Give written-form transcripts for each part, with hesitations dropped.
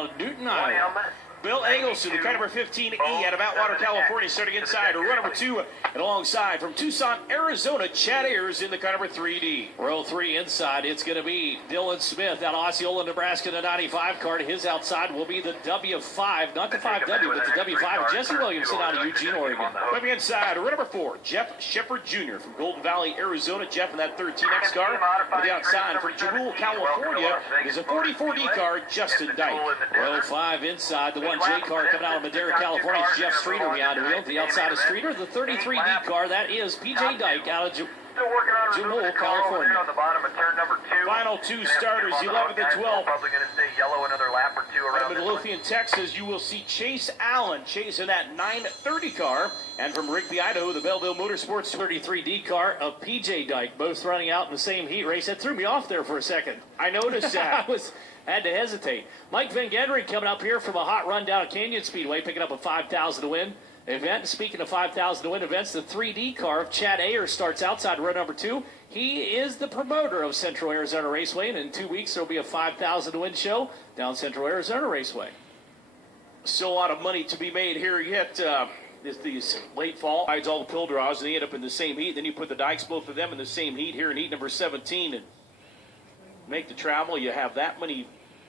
out of Newton, Iowa. Bill Eggleston, the car number 15E out of Atwater, California, starting inside. Row number 2 and alongside from Tucson, Arizona, Chad Ayers in the car number 3D. Row 3 inside, it's going to be Dylan Smith out of Osceola, Nebraska, the 95 car. To his outside will be the W5, not the 5W, but the W5. Jesse Williamson out of Eugene, Oregon. Coming inside, row number 4, Jeff Shepard Jr. from Golden Valley, Arizona. Jeff in that 13X car. On the outside from Duel, California, is a 44D car, Justin Dyke. Row 5 inside, the 1J car coming out of Madera, California. It's Jeff Streeter behind the wheel. The outside of Streeter, the 33D car, that is PJ Dyke out of Duel, California. Final 2 starters, 11 to 12. Probably going to stay yellow another lap or 2 around. From Midlothian, Texas, you will see Chase Allen chasing that 930 car. And from Rigby, Idaho, the Belleville Motorsports 33D car of PJ Dyke, both running out in the same heat race. That threw me off there for a second. I noticed that. I had to hesitate. Mike Van Genderen coming up here from a hot run down at Canyon Speedway, picking up a 5,000 to win event. Speaking of 5,000 to win events, the 3D car of Chad Ayers starts outside row number 2. He is the promoter of Central Arizona Raceway, and in 2 weeks there will be a 5,000 to win show down Central Arizona Raceway. So a lot of money to be made here yet. These late fall rides, all the pill draws, and they end up in the same heat. Then you put the Dykes, both of them, in the same heat here in heat number 17, and make the travel. You have that many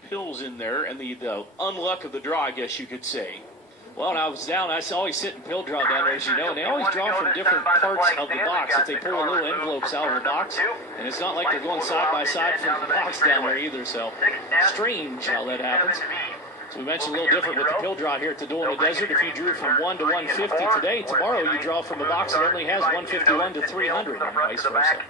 pills in there, and the unluck of the draw, I guess you could say. Well, when I was down, I always sit and pill draw down there, as you know, and they always draw from different parts of the box. If they pull little envelopes out of the box, and it's not like they're going side by side from the box down there either, so strange how that happens. So we mentioned a little different with the pill draw here at the Duel in the Desert. If you drew from 1 to 150 today, tomorrow you draw from a box that only has 151 to 300, and vice versa.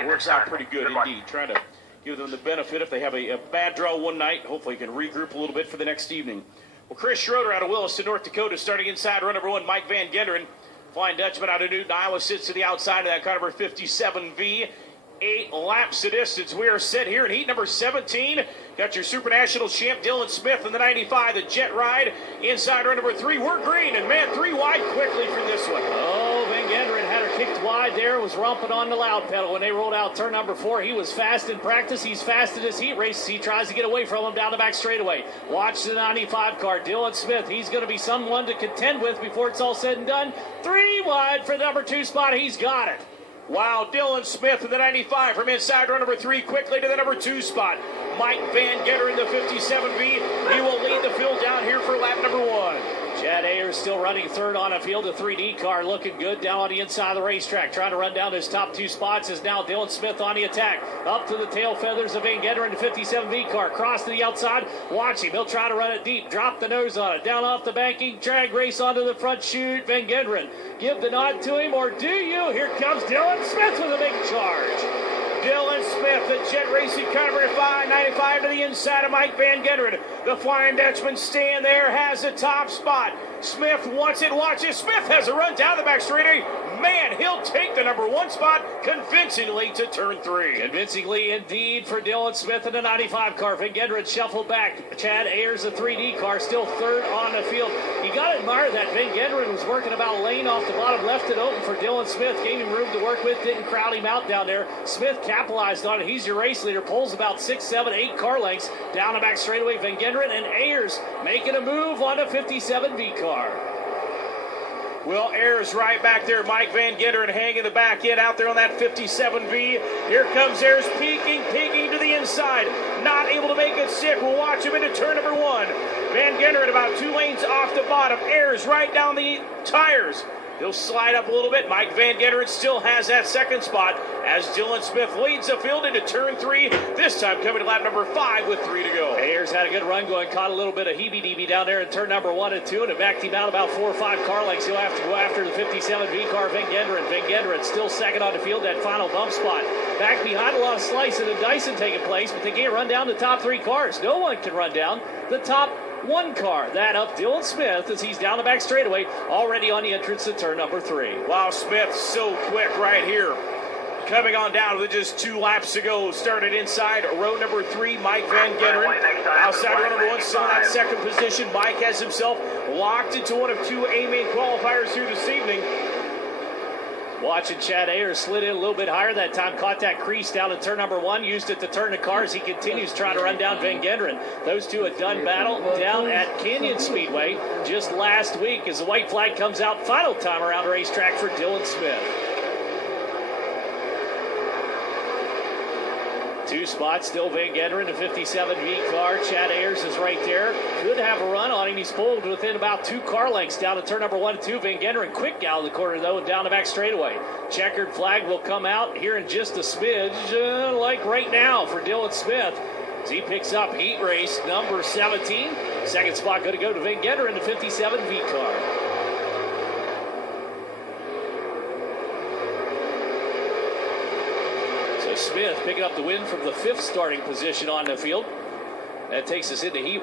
It works out pretty good indeed. Try to give them the benefit if they have a bad draw one night. Hopefully you can regroup a little bit for the next evening. Well, Chris Schroeder out of Williston, North Dakota, starting inside row number 1. Mike Van Genderen, Flying Dutchman out of Newton, Iowa, sits to the outside of that car number 57V. 8 laps to distance. We are set here in heat number 17. Got your Super National champ Dylan Smith in the 95, the jet ride. Inside row number 3, we're green, and man, 3 wide quickly from this one. Oh, Van Genderen had her kicked wide there, was romping on the loud pedal when they rolled out turn number 4. He was fast in practice. He's fast in his heat races. He tries to get away from him down the back straightaway. Watch the 95 car, Dylan Smith. He's going to be someone to contend with before it's all said and done. 3 wide for the number 2 spot. He's got it. Wow, Dylan Smith in the 95 from inside row number 3, quickly to the number 2 spot. Mike Van Genderen, the 57V. He will lead the field down here for lap number 1. Chad Ayers still running third on a field. A 3D car looking good down on the inside of the racetrack. Trying to run down his top 2 spots is now Dylan Smith on the attack. Up to the tail feathers of Van Genderen, the 57V car. Cross to the outside. Watch him. He'll try to run it deep. Drop the nose on it. Down off the banking. Drag race onto the front chute. Van Genderen, give the nod to him, or do you? Here comes Dylan Smith with a big charge. Dylan Smith, the jet racing car number 595 to the inside of Mike Van Genderen. The Flying Dutchman staying there, has the top spot. Smith wants it, watches. Smith has a run down the back straightaway. Man, he'll take the number 1 spot convincingly to turn 3. Convincingly indeed for Dylan Smith in the 95 car. Van Genderen shuffled back. Chad Ayers, the 3D car, still third on the field. You got to admire that Van Genderen was working about a lane off the bottom, left it open for Dylan Smith, gave him room to work with, didn't crowd him out down there. Smith capitalized on it. He's your race leader, pulls about 6, 7, 8 car lengths down the back straightaway. Van Genderen and Ayers making a move on the 57V car. Well, Ayers right back there. Mike Van Genderen hanging the back end out there on that 57V. Here comes Ayers peeking to the inside. Not able to make it sit. We'll watch him into turn number 1. Van Genderen about 2 lanes off the bottom. Ayers right down the tires. He'll slide up a little bit. Mike Van Genderen still has that 2nd spot as Dylan Smith leads the field into turn 3, this time coming to lap number 5 with 3 to go. Ayers had a good run going, caught a little bit of heebie-deebie down there in turn number 1 and 2, and it backed him out about 4 or 5 car lengths. He'll have to go after the 57V car, Van Genderen. Van Genderen still second on the field, that final bump spot. Back behind, a lot of slicing and dicing taking place, but they can't run down the top 3 cars. No one can run down the top 1 car. That up Dylan Smith as he's down the back straightaway, already on the entrance to turn number 3. Wow, Smith so quick right here. Coming on down with just 2 laps to go. Started inside row number 3, Mike Van Genderen. Outside row number 1, still in that 2nd position. Mike has himself locked into one of 2 A-main qualifiers here this evening. Watching Chad Ayers slid in a little bit higher that time, caught that crease down in turn number 1, used it to turn the car as he continues trying to run down Van Genderen. Those two had done battle down at Canyon Speedway just last week as the white flag comes out. Final time around the racetrack for Dylan Smith. 2 spots, still Van Genderen, the 57V car. Chad Ayers is right there. Could have a run on him. He's pulled within about 2 car lengths down to turn number 1 and 2. Van Genderen quick out of the corner, though, and down the back straightaway. Checkered flag will come out here in just a smidge, like right now for Dylan Smith, as he picks up heat race number 17. Second spot going to go to Van Genderen, the 57V car. Smith picking up the win from the 5th starting position on the field. That takes us into heat.